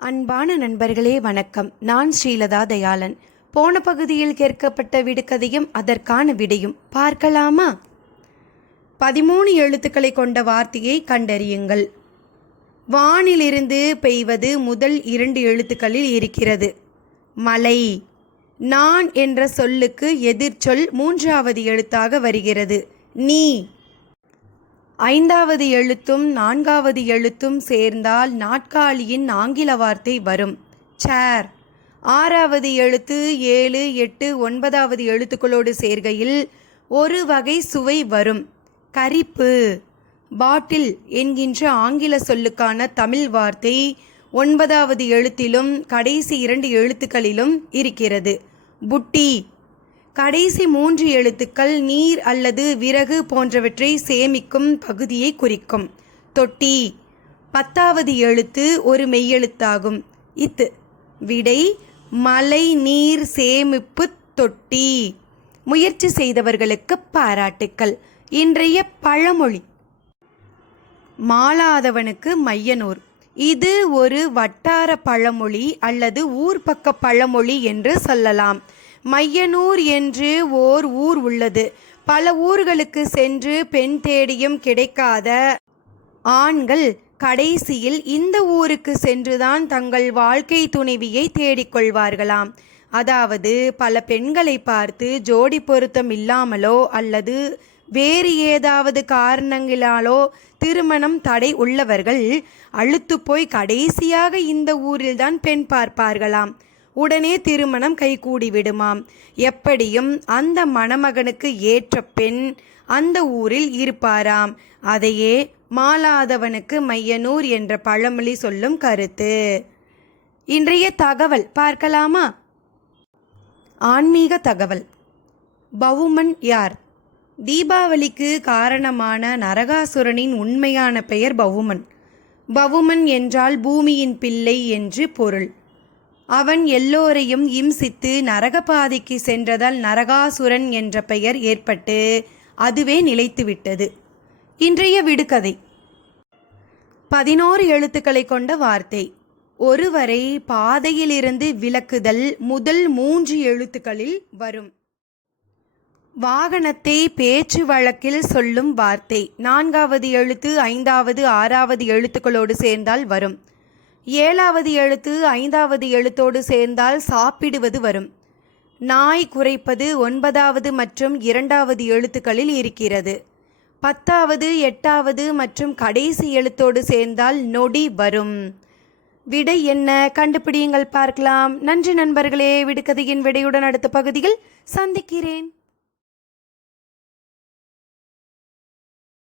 அன்பான நண்பர்களே வணக்கம். நான் ஸ்ரீலதா தயாளன். போன பகுதியில் கேட்கப்பட்ட விடுகதையும் அதற்கான விடையும் பார்க்கலாமா? பதிமூணு எழுத்துக்களை கொண்ட வார்த்தையை கண்டறியுங்கள். வானிலிருந்து பெய்வது முதல் இரண்டு எழுத்துக்களில் இருக்கிறது. மலை. நான் என்ற சொல்லுக்கு எதிர்ச்சொல் மூன்றாவது எழுத்தாக வருகிறது. நீ. ஐந்தாவது எழுத்தும் நான்காவது எழுத்தும் சேர்ந்தால் நாட்காலியின் ஆங்கில வார்த்தை வரும். சேர் ஆறாவது எழுத்து ஏழு எட்டு ஒன்பதாவது எழுத்துக்களோடு சேர்கையில் ஒரு வகை சுவை வரும். கரிப்பு. பாட்டில் என்கின்ற ஆங்கில சொல்லுக்கான தமிழ் வார்த்தை ஒன்பதாவது எழுத்திலும் கடைசி இரண்டு எழுத்துக்களிலும் இருக்கிறது. புட்டி. கடைசி மூன்று எழுத்துக்கள் நீர் அல்லது விறகு போன்றவற்றை சேமிக்கும் பகுதியை குறிக்கும். தொட்டி. பத்தாவது எழுத்து ஒரு மெய்யெழுத்தாகும். இத்து. விடை. மலை நீர் சேமிப்பு தொட்டி. முயற்சி செய்தவர்களுக்கு பாராட்டுக்கள். இன்றைய பழமொழி. மாளாதவனுக்கு மையனூர். இது ஒரு வட்டார பழமொழி அல்லது ஊர் பக்க பழமொழி என்று சொல்லலாம். மையனூர் என்று ஓர் ஊர் உள்ளது. பல ஊர்களுக்கு சென்று பெண் தேடியும் கிடைக்காத ஆண்கள் கடைசியில் இந்த ஊருக்கு சென்றுதான் தங்கள் வாழ்க்கை துணைவியை தேடிக்கொள்வார்களாம் அதாவது பல பெண்களை பார்த்து ஜோடி பொருத்தம் இல்லாமலோ அல்லது வேறு ஏதாவது காரணங்களாலோ திருமணம் தடை உள்ளவர்கள் அழுத்து போய் கடைசியாக இந்த ஊரில்தான் பெண் பார்ப்பார்களாம். உடனே திருமணம் கைகூடி விடுமாம் எப்படியும் அந்த மணமகனுக்கு ஏற்ற பெண் அந்த ஊரில் இருப்பாராம். அதையே மாலாதவனுக்கு மையனூர் என்ற பழமொழி சொல்லும் கருத்து. இன்றைய தகவல் பார்க்கலாமா? ஆன்மீக தகவல். பவுமன் யார்? தீபாவளிக்கு காரணமான நரகாசுரனின் உண்மையான பெயர் பவுமன். பவுமன் என்றால் பூமியின் பிள்ளை என்று பொருள். அவன் எல்லோரையும் இம்சித்து நரகபாதைக்கு சென்றதால் நரகாசுரன் என்ற பெயர் ஏற்பட்டு அதுவே நிலைத்துவிட்டது. இன்றைய விடுகதை. பதினோரு எழுத்துக்களை கொண்ட வார்த்தை. ஒருவரை பாதையிலிருந்து விலக்குதல் முதல் மூன்று எழுத்துக்களில் வரும். வாகனத்தை பேச்சு வழக்கில் சொல்லும் வார்த்தை. நான்காவது எழுத்து ஐந்தாவது ஆறாவது எழுத்துக்களோடு சேர்ந்தால் வரும். ஏழாவது எழுத்து ஐந்தாவது எழுத்தோடு சேர்ந்தால் சாப்பிடுவது வரும். நாய் குறைப்பது ஒன்பதாவது மற்றும் இரண்டாவது எழுத்துக்களில் இருக்கிறது. பத்தாவது எட்டாவது மற்றும் கடைசி எழுத்தோடு சேர்ந்தால் நொடி வரும். விடை என்ன? கண்டுபிடியுங்கள் பார்க்கலாம். நன்றி நண்பர்களே. விடுகதையின் விடையுடன் அடுத்த பகுதியில் சந்திக்கிறேன்.